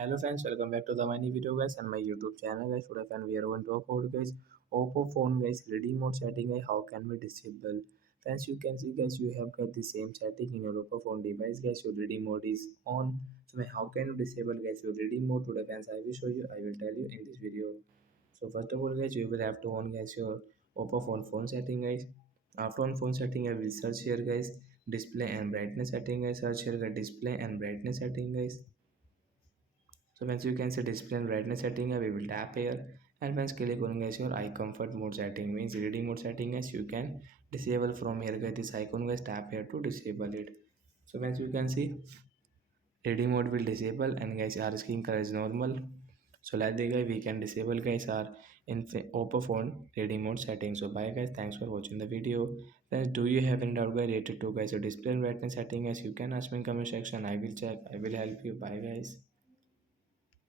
Hello friends, welcome back to the my new video guys and my YouTube channel guys. Today friend we are going to talk about guys Oppo phone guys ready mode setting guys. How can we disable? Friends, you can see guys you have got the same setting in your Oppo phone device guys. Your ready mode is on. So how can you disable guys your ready mode today friends? I will show you. I will tell you in this video. So first of all guys you will have to on guys your Oppo phone setting guys. After on phone setting I will search here guys display and brightness setting guys. Search here guys display and brightness setting guys. So once you can see display and brightness setting, we will tap here, and once click on guys your eye comfort mode setting means reading mode setting as you can disable from here guys this icon guys, tap here to disable it. So once you can see reading mode will disable and guys our screen color is normal. So like the guy we can disable guys our in Oppo phone reading mode setting. So bye guys, thanks for watching the video. Friends, do you have any doubt guys related to guys your display and brightness setting as you can ask me in comment section. I will check, I will help you. Bye guys.